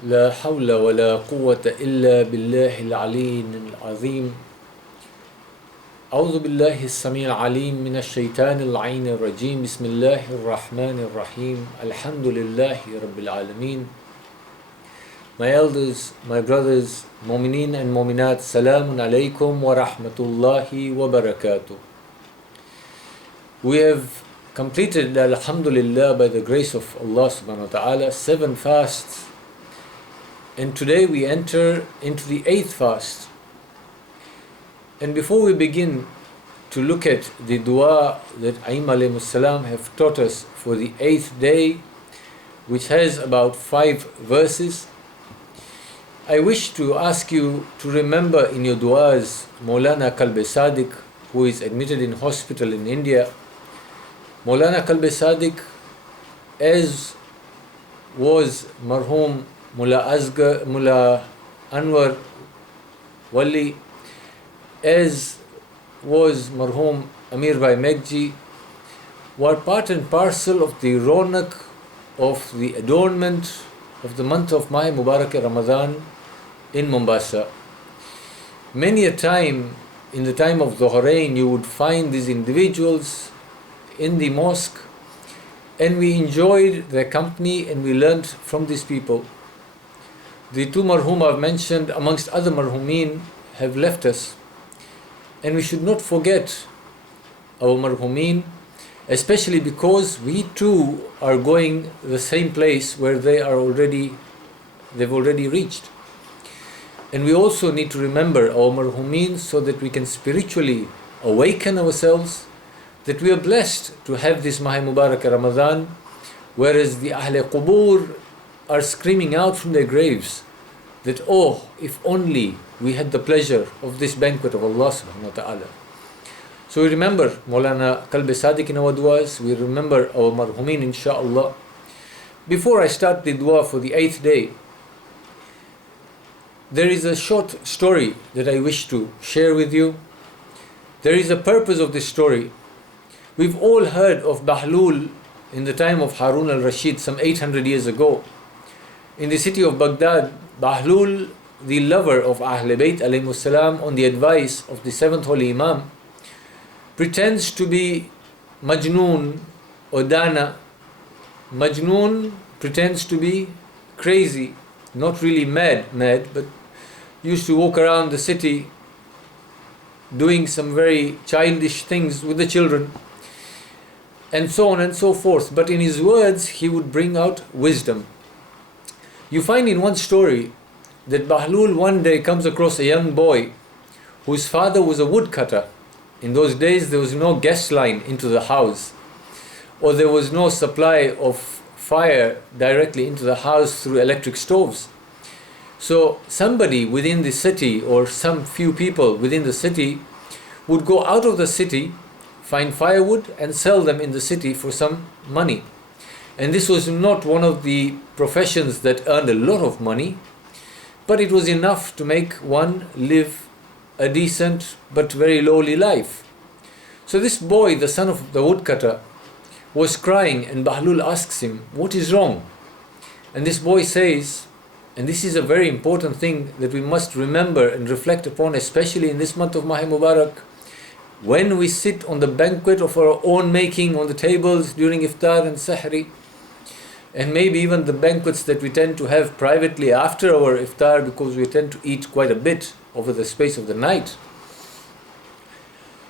لا حول ولا قوة إلا بالله العلي العظيم. أعوذ بالله السميع العليم من الشيطان اللعين الرجيم. بسم الله الرحمن الرحيم. الحمد لله رب العالمين. My elders, my brothers, mu'mineen and mu'minat, salamun alaykum wa rahmatullahi wa barakatuh. We have completed, alhamdulillah, by the grace of Allah subhanahu wa ta'ala, 7 fasts. And today we enter into the 8th fast. And before we begin to look at the dua that Aim alayhi salam have taught us for the 8th day, which has about 5 verses, I wish to ask you to remember in your duas Maulana Qalb Sadiq, who is admitted in hospital in India. Maulana Qalb Sadiq, as was marhum Mullah Anwar Wali, as was marhum Amir Bhai Megji, were part and parcel of the ronak, of the adornment of the month of Mah Mubarak Ramadan in Mombasa. Many a time, in the time of Dhuhrain, you would find these individuals in the mosque, and we enjoyed their company and we learnt from these people. The 2 marhum I've mentioned, amongst other marhumeen, have left us, and we should not forget our marhumeen, especially because we too are going the same place where they've already reached. And we also need to remember our marhumeen so that we can spiritually awaken ourselves, that we are blessed to have this Mah Mubarak Ramadan, whereas the Ahle Qubur are screaming out from their graves that, oh, if only we had the pleasure of this banquet of Allah subhanahu wa ta'ala. So we remember Maulana Qalb Sadiq in our duas, we remember our marhumeen insha'Allah. Before I start the dua for the 8th day, there is a short story that I wish to share with you. There is a purpose of this story. We've all heard of Bahlul in the time of Harun al-Rashid some 800 years ago. In the city of Baghdad, Bahlul, the lover of Ahl Bayt alayhi salam, on the advice of the 7th Holy Imam, pretends to be Majnoon or Dana. Majnoon pretends to be crazy, not really mad, but used to walk around the city doing some very childish things with the children, and so on and so forth. But in his words, he would bring out wisdom. You find in one story that Bahlul one day comes across a young boy whose father was a woodcutter. In those days, there was no gas line into the house, or there was no supply of fire directly into the house through electric stoves. So somebody within the city, or some few people within the city, would go out of the city, find firewood and sell them in the city for some money. And this was not one of the professions that earned a lot of money, but it was enough to make one live a decent but very lowly life. So this boy, the son of the woodcutter, was crying, and Bahlul asks him, "What is wrong?" And this boy says, and this is a very important thing that we must remember and reflect upon, especially in this month of Mah Mubarak, when we sit on the banquet of our own making on the tables during iftar and sahri, and maybe even the banquets that we tend to have privately after our iftar, because we tend to eat quite a bit over the space of the night.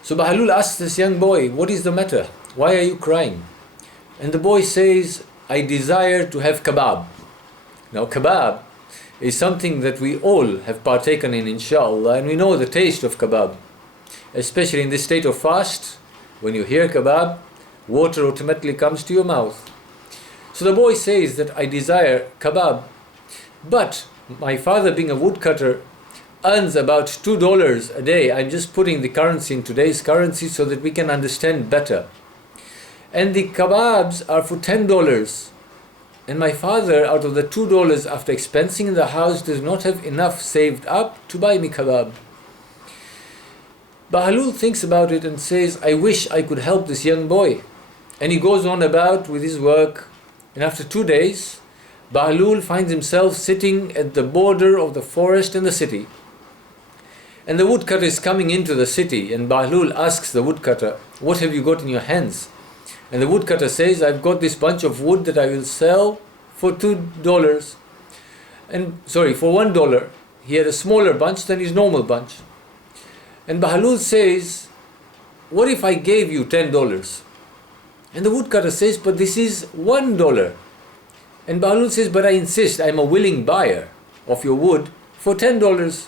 So Bahlul asks this young boy, "What is the matter? Why are you crying?" And the boy says, "I desire to have kebab." Now kebab is something that we all have partaken in, insha'Allah, and we know the taste of kebab. Especially in this state of fast, when you hear kebab, water automatically comes to your mouth. So the boy says that, "I desire kebab, but my father, being a woodcutter, earns about $2 a day." I'm just putting the currency in today's currency so that we can understand better. "And the kebabs are for $10. And my father, out of the $2 after expensing in the house, does not have enough saved up to buy me kebab." Bahlul thinks about it and says, "I wish I could help this young boy." And he goes on about with his work, and after 2 days, Bahlul finds himself sitting at the border of the forest and the city. And the woodcutter is coming into the city, and Bahlul asks the woodcutter, "What have you got in your hands?" And the woodcutter says, "I've got this bunch of wood that I will sell for $2. For $1. He had a smaller bunch than his normal bunch. And Bahlul says, "What if I gave you $10? And the woodcutter says, "But this is $1. And Bahlul says, "But I insist, I'm a willing buyer of your wood for $10.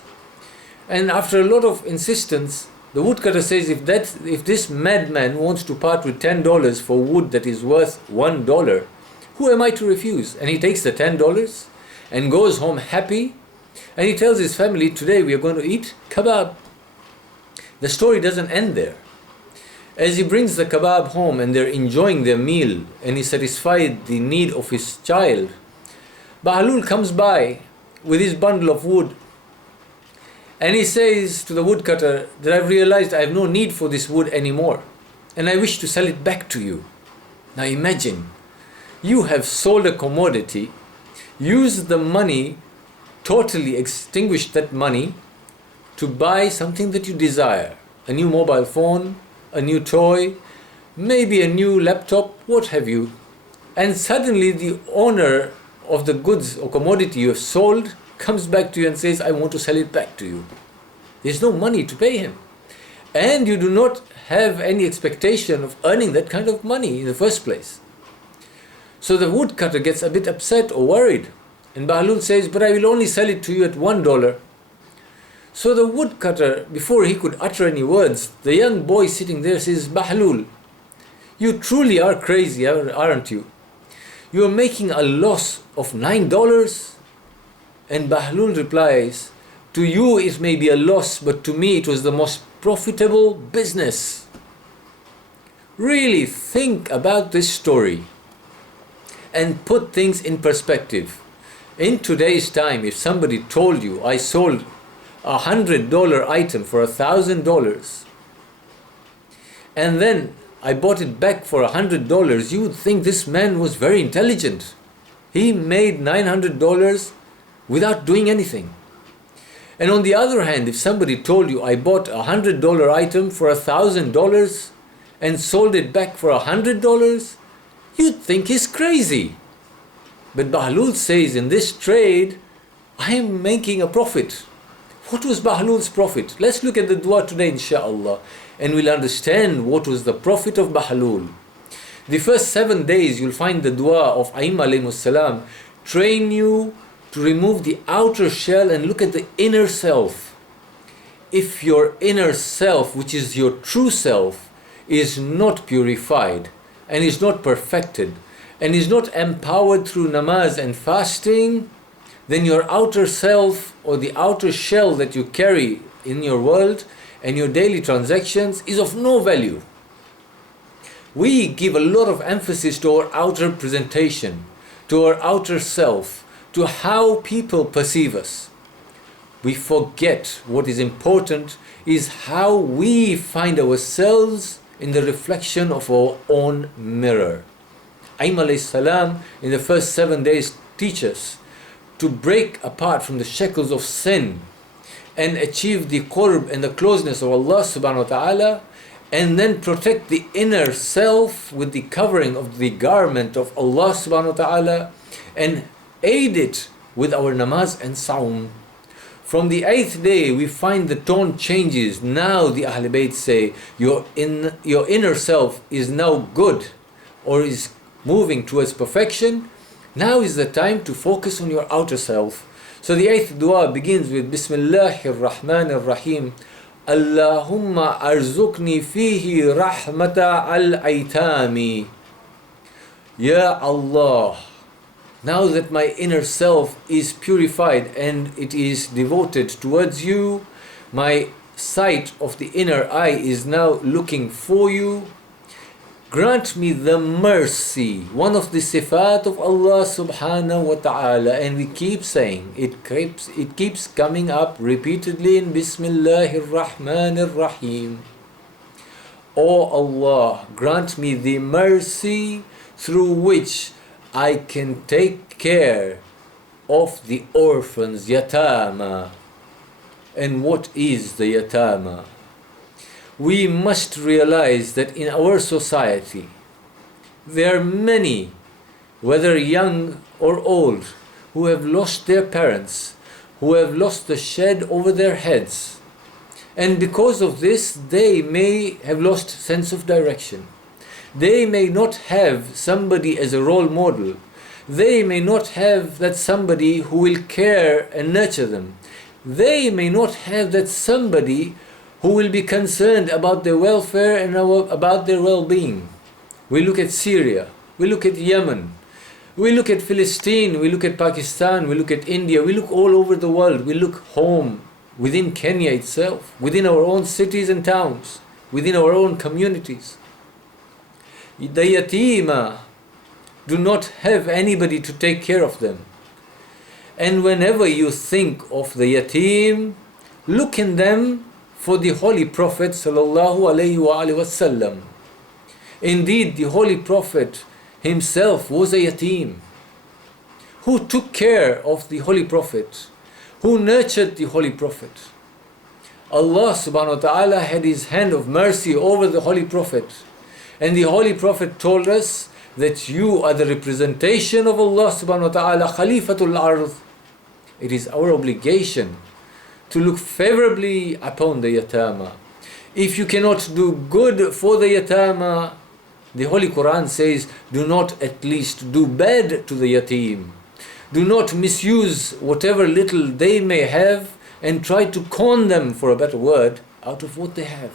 And after a lot of insistence, the woodcutter says, if this madman wants to part with $10 for wood that is worth $1, who am I to refuse?" And he takes the $10 and goes home happy. And he tells his family, "Today we are going to eat kebab." The story doesn't end there. As he brings the kebab home and they're enjoying their meal and he satisfied the need of his child, Bahlul comes by with his bundle of wood. And he says to the woodcutter that "I've realized I have no need for this wood anymore, and I wish to sell it back to you." Now imagine, you have sold a commodity, used the money, totally extinguished that money to buy something that you desire. A new mobile phone, a new toy, maybe a new laptop, what have you. And suddenly the owner of the goods or commodity you have sold comes back to you and says, "I want to sell it back to you." There's no money to pay him. And you do not have any expectation of earning that kind of money in the first place. So the woodcutter gets a bit upset or worried. And Bahlul says, "But I will only sell it to you at $1. So the woodcutter, before he could utter any words, the young boy sitting there says, "Bahlul, you truly are crazy, aren't you? You are making a loss of $9. And Bahlul replies, "To you it may be a loss, but to me it was the most profitable business." Really think about this story and put things in perspective. In today's time, if somebody told you, "I sold a $100 item for $1,000 and then I bought it back for $100, you would think this man was very intelligent. He made $900 without doing anything. And on the other hand, if somebody told you, "I bought a $100 item for $1,000 and sold it back for $100, you'd think he's crazy. But Bahlul says, "In this trade, I am making a profit." What was Bahlul's profit? Let's look at the dua today, inshallah, and we'll understand what was the profit of Bahlul. The first 7 days, you'll find the dua of Aim alayhimus salam train you to remove the outer shell and look at the inner self. If your inner self, which is your true self, is not purified and is not perfected and is not empowered through namaz and fasting, then your outer self or the outer shell that you carry in your world and your daily transactions is of no value. We give a lot of emphasis to our outer presentation, to our outer self, to how people perceive us. We forget what is important is how we find ourselves in the reflection of our own mirror. Aim alayhi salam in the first 7 days teach us to break apart from the shackles of sin and achieve the qurb and the closeness of Allah subhanahu wa ta'ala, and then protect the inner self with the covering of the garment of Allah subhanahu wa ta'ala, and aid it with our namaz and saum. From the 8th day, we find the tone changes. Now the Ahl Bayt say, your inner self is now good or is moving towards perfection. Now is the time to focus on your outer self. So the 8th dua begins with Bismillahir Rahmanir Rahim. Allahumma arzuqni fihi rahmata al-aitami. Ya Allah, now that my inner self is purified and it is devoted towards you, my sight of the inner eye is now looking for you. Grant me the mercy, one of the sifat of Allah subhanahu wa ta'ala, and we keep saying, it keeps coming up repeatedly in Bismillahir Rahmanir Rahim. O Allah, grant me the mercy through which I can take care of the orphans, yatama. And what is the yatama? We must realize that in our society, there are many, whether young or old, who have lost their parents, who have lost the shed over their heads. And because of this, they may have lost sense of direction. They may not have somebody as a role model. They may not have that somebody who will care and nurture them. They may not have that somebody who will be concerned about their welfare and about their well-being. We look at Syria, we look at Yemen, we look at Palestine, we look at Pakistan, we look at India, we look all over the world, we look home, within Kenya itself, within our own cities and towns, within our own communities. The yatima do not have anybody to take care of them. And whenever you think of the yatim, look in them for the Holy Prophet sallallahu alaihi wasallam. Indeed, the Holy Prophet himself was a yatim, who took care of the Holy Prophet, who nurtured the Holy Prophet. Allah subhanahu wa ta'ala had his hand of mercy over the Holy Prophet. And the Holy Prophet told us that you are the representation of Allah subhanahu wa ta'ala, Khalifatul Ard. It is our obligation to look favorably upon the yatama. If you cannot do good for the yatama, the Holy Quran says, do not at least do bad to the yatim. Do not misuse whatever little they may have and try to con them, for a better word, out of what they have.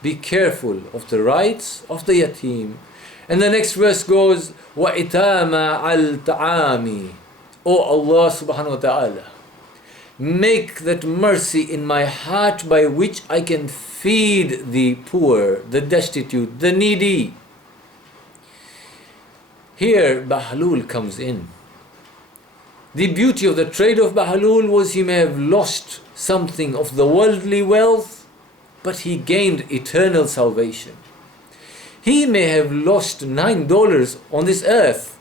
Be careful of the rights of the yatim. And the next verse goes, وَإِتَامَ al-ta'ami. O Allah subhanahu wa ta'ala, make that mercy in my heart by which I can feed the poor, the destitute, the needy. Here Bahlul comes in. The beauty of the trade of Bahlul was he may have lost something of the worldly wealth, but he gained eternal salvation. He may have lost $9 on this earth,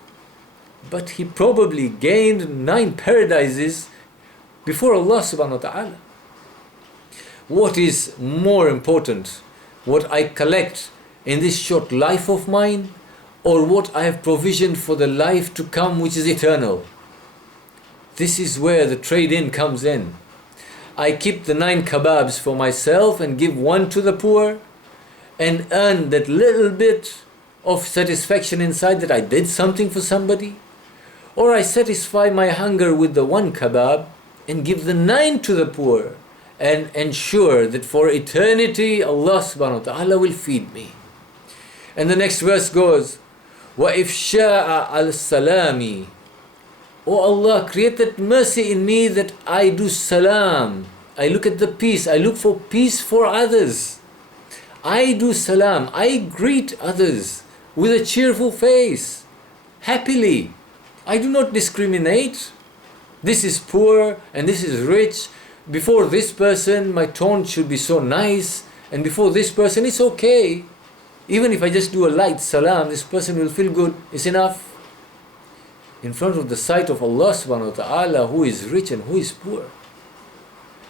but he probably gained 9 paradises before Allah subhanahu wa ta'ala. What is more important, what I collect in this short life of mine, or what I have provisioned for the life to come, which is eternal? This is where the trade-in comes in. I keep the 9 kebabs for myself and give 1 to the poor, and earn that little bit of satisfaction inside that I did something for somebody. Or I satisfy my hunger with the 1 kebab and give the 9 to the poor, and ensure that for eternity Allah subhanahu wa ta'ala will feed me. And the next verse goes, وَإِفْشَاءَ al-salami. O Allah, create that mercy in me that I do salam. I look at the peace. I look for peace for others. I do salam. I greet others with a cheerful face, happily. I do not discriminate. This is poor and this is rich. Before this person, my tone should be so nice. And before this person, it's okay. Even if I just do a light salam, this person will feel good. It's enough. In front of the sight of Allah subhanahu wa ta'ala, who is rich and who is poor.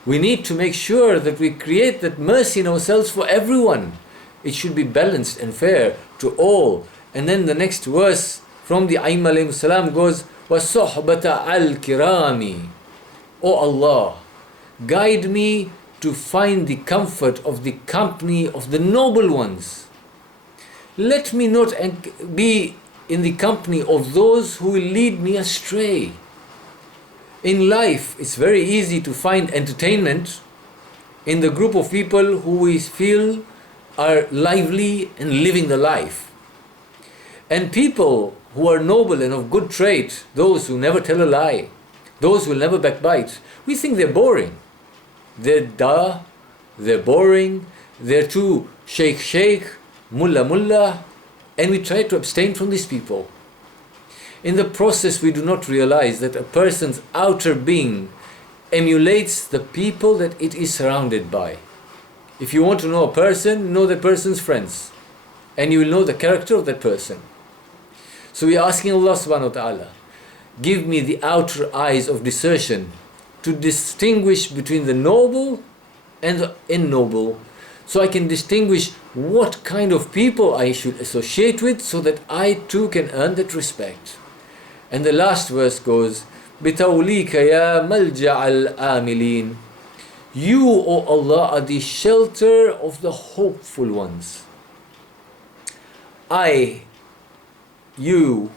We need to make sure that we create that mercy in ourselves for everyone. It should be balanced and fair to all. And then the next verse from the Aim alayhi salam goes, وَصُحْبَةَ al-kirami. O Allah, guide me to find the comfort of the company of the noble ones. Let me not be in the company of those who will lead me astray. In life, it's very easy to find entertainment in the group of people who we feel are lively and living the life. And people who are noble and of good trait, those who never tell a lie, those who will never backbite, we think they're boring. They're dull, they're boring, they're too sheikh, mullah, and we try to abstain from these people. In the process, we do not realize that a person's outer being emulates the people that it is surrounded by. If you want to know a person, know the person's friends, and you will know the character of that person. So we are asking Allah subhanahu wa ta'ala, give me the outer eyes of discernment to distinguish between the noble and the ignoble, so I can distinguish what kind of people I should associate with, so that I too can earn that respect. And the last verse goes, بِتَوْلِيكَ يَا مَلْجَعَ الْآمِلِينَ. You, O Allah, are the shelter of the hopeful ones. You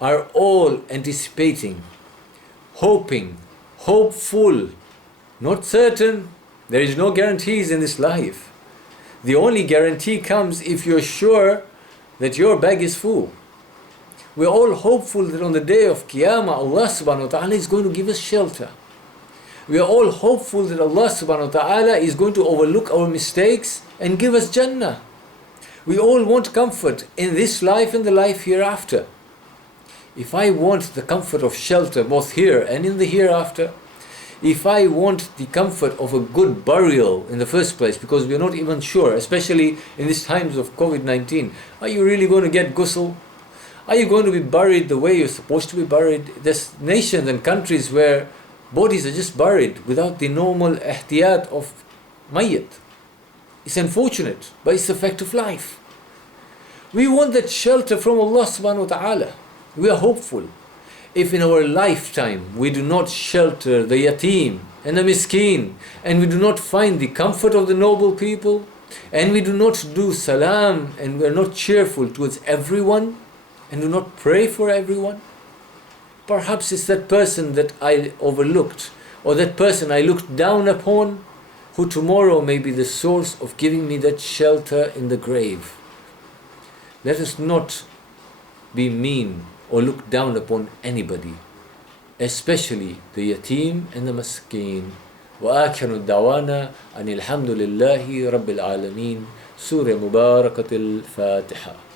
are all anticipating, hoping, hopeful, not certain. There is no guarantees in this life. The only guarantee comes if you're sure that your bag is full. We're all hopeful that on the day of Qiyamah, Allah subhanahu wa ta'ala is going to give us shelter. We are all hopeful that Allah subhanahu wa ta'ala is going to overlook our mistakes and give us Jannah. We all want comfort in this life and the life hereafter. If I want the comfort of shelter both here and in the hereafter, if I want the comfort of a good burial in the first place, because we are not even sure, especially in these times of COVID-19, are you really going to get ghusl? Are you going to be buried the way you're supposed to be buried? There's nations and countries where bodies are just buried without the normal ihtiyat of mayyat. It's unfortunate, but it's the fact of life. We want that shelter from Allah subhanahu wa ta'ala. We are hopeful. If in our lifetime we do not shelter the yatim and the miskin, and we do not find the comfort of the noble people, and we do not do salam, and we are not cheerful towards everyone, and do not pray for everyone, perhaps it's that person that I overlooked, or that person I looked down upon, who tomorrow may be the source of giving me that shelter in the grave. Let us not be mean or look down upon anybody, especially the yatim and the maskeen. وآخر دعوانا أن الحمد لله رب العالمين. سورة مباركة الفاتحة.